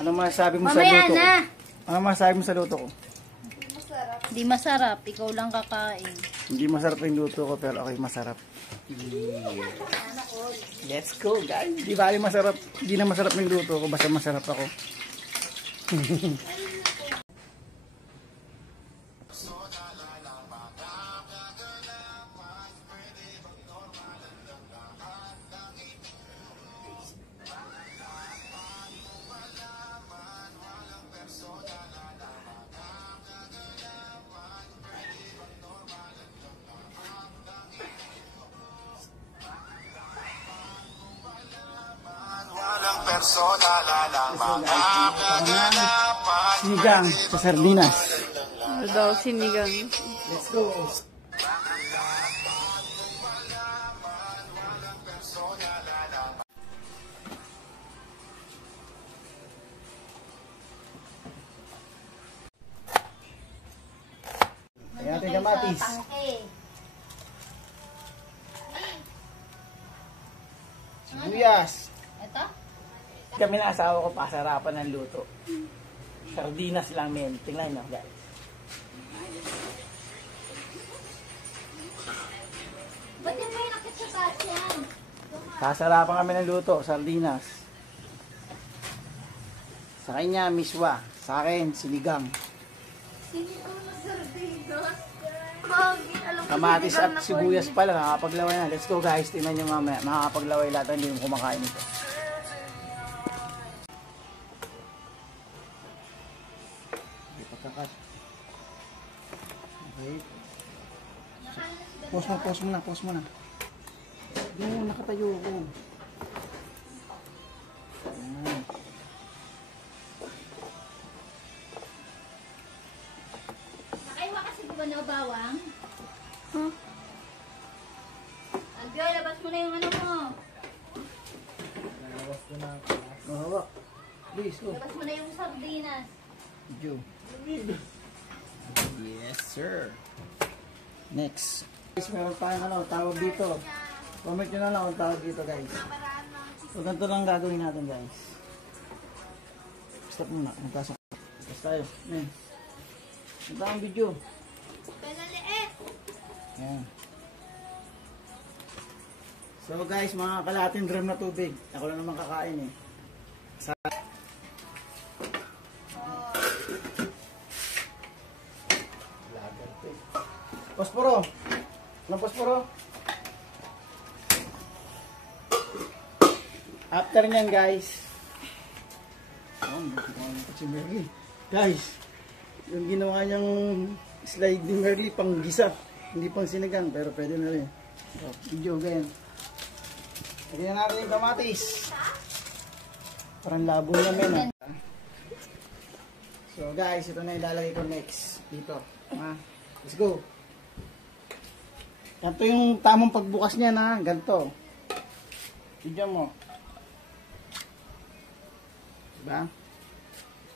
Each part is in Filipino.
Ano masasabi mo sa luto ko? Ano masasabi mo sa luto ko? Hindi masarap. Ikaw lang kakain. Hindi masarap yung luto ko, pero okay, masarap. Yeah. Let's go, guys. Di ba masarap? Hindi na masarap yung luto ko, basta masarap ako. Sinigang sa sardinas. Ano daw sinigang? Let's go. Ayan natin kamatis. Sibuyas. Ito? Kami na asawa ko, pasarapan ng luto. Sardinas lang, men. Tingnan nyo, guys. Ba't yung may nakit sa taas yan? Sasarapan kami ng luto, sardinas. Sa kanya, miswa. Sa akin, sinigang. Sinigang na sardinas? Kamatis at sibuyas pala, nakakapaglaway na. Let's go, guys. Tingnan nyo mamaya. Makakapaglaway lahat, hindi mo kumakain ito. Okay. Pause mo na. Doon, nakatayo ko. Ayan. Nakaiwa kasi ba na bawang? Huh? Albio, labas mo na yung ano mo. Labas ko na. Mahawak. Please, go. Labas mo na yung sardinas. Video. Yes, sir. Next. Guys, meron tayong ano, tawag dito. Comment nyo na lang ang tawag dito, guys. So, ganito lang gagawin natin, guys. Stop muna. Magkasa. Basta tayo. Ayan. Ito ang video. Pinaliit. Ayan. So, guys, mga kalahating drum na tubig. Ako lang naman kakain eh. Sa Posporo. Anong posporo? After nyan, guys. Guys, yung ginawa niyang slide ni Merly pang gisa. Hindi pang sinigang, pero pwede na rin. So, video ganyan. Lagyan natin yung kamatis. Parang labo namin. So guys, ito na ilalagay ko next. Dito. Let's go. Ito yung tamang pagbukas niya na ganito. Video mo. Diba?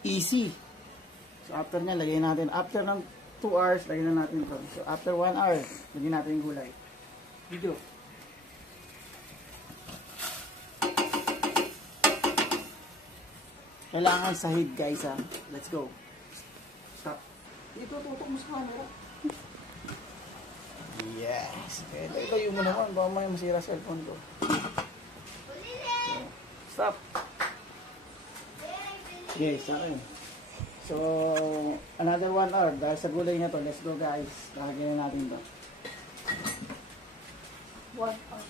Easy. So after niya, lagay natin. After ng 2 hours, lagyan na natin ito. So after 1 hour, lagyan natin yung gulay. Video. Kailangan sahig, guys, ha. Let's go. Stop. Dito, tutok mo sa camera. Yes. Okay, tayo mo naman. Baka may masira sa cellphone ko. So, stop. Yes, akin. So, another 1 hour. Dahil sa gulay na to, let's go, guys. Lalagyan na natin to. 1 hour.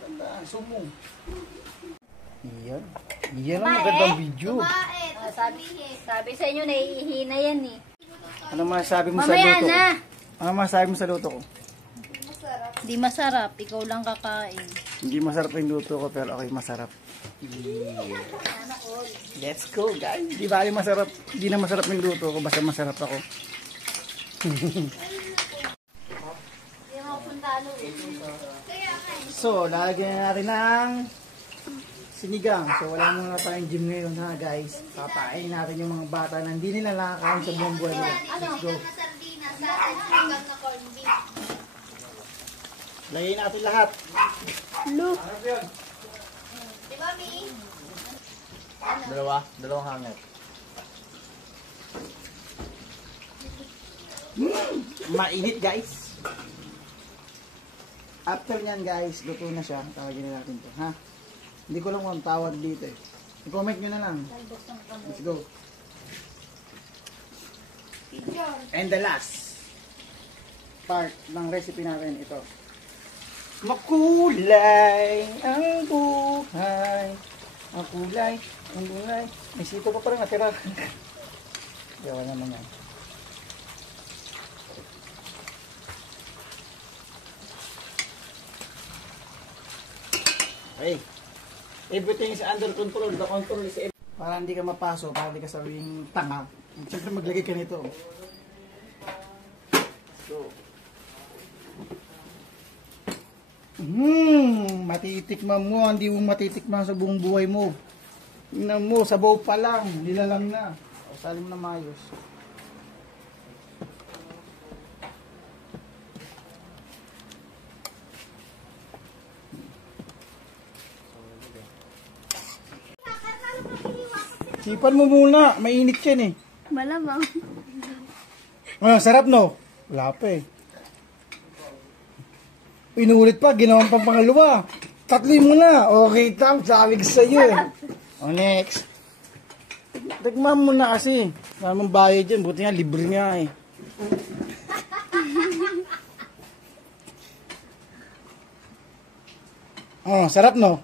Tandaan, sumong. Iyan. Iyan ang magandang video. Sabi sa inyo, naiihina yan eh. Ano masasabi mo sa luto ko? Ano masasabi mo sa luto ko? Hindi masarap. Ikaw lang kakain. Hindi masarap yung luto ko, pero okay, masarap. Yeah. Let's go, guys. Di ba masarap? Hindi na masarap yung luto ko, basta masarap ako. So, lalagyan na natin ng sinigang. So, wala muna tayong gym ngayon, ha, guys. Papain natin yung mga bata na hindi nila nakakain sa buong buhay nila. Let's go. Lagyan natin lahat. Look. Ano yun? Dalawang hanger. Mainit guys. After nyan guys, luto na siya. Tawagin na natin to, ha? Hindi ko lang kung ang tawag dito eh. I-comment nyo na lang. Let's go. And the last part ng recipe natin ito. Makulay ang buhay. Makulay ang buhay. May sito pa parang natira. Yawa naman yan. Okay. Everything is under control. The control is everything. Para hindi ka mapaso, para hindi ka sabing tanga. Siyempre maglagay ka nito. So. Matitikman mo. Hindi mo matitikman sa buong buhay mo. Tingnan mo, sabaw pa lang. Nilalang na. O, sali mo na maayos. Sipan mo muna, mainit yan eh. Malamang. Ah, sarap no? Wala pa eh. Inulit pa, ginawan pang pangalawa. Tatloy mo na. Okay, tam, sabi ko sa'yo eh. O, next. Tikman mo na kasi. Wala mong bayad dyan, buti nga, libre nga eh. Oh, sarap no?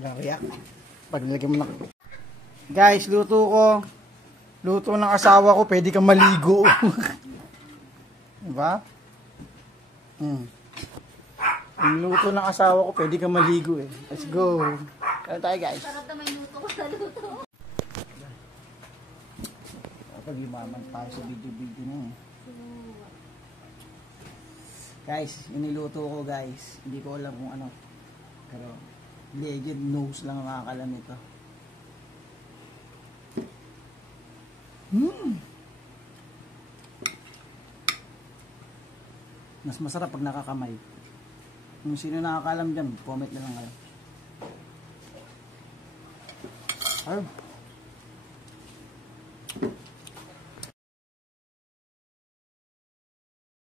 Walang riyak. Pag nilagyan mo na. Guys, luto ko. Luto ng asawa ko, pwede kang maligo. Diba? Yung luto ng asawa ko, pwede kang maligo eh. Let's go. Kaya tayo guys. Sarap na may luto ko sa luto. Kapag yumaman tayo sa video-video na eh. Guys, yung niluto ko guys, hindi ko alam kung ano. Pero, legend nose lang ang makakalam ito. Mas masarap pag nakakamay. Kung sino nakakalam dyan, comment na lang kayo.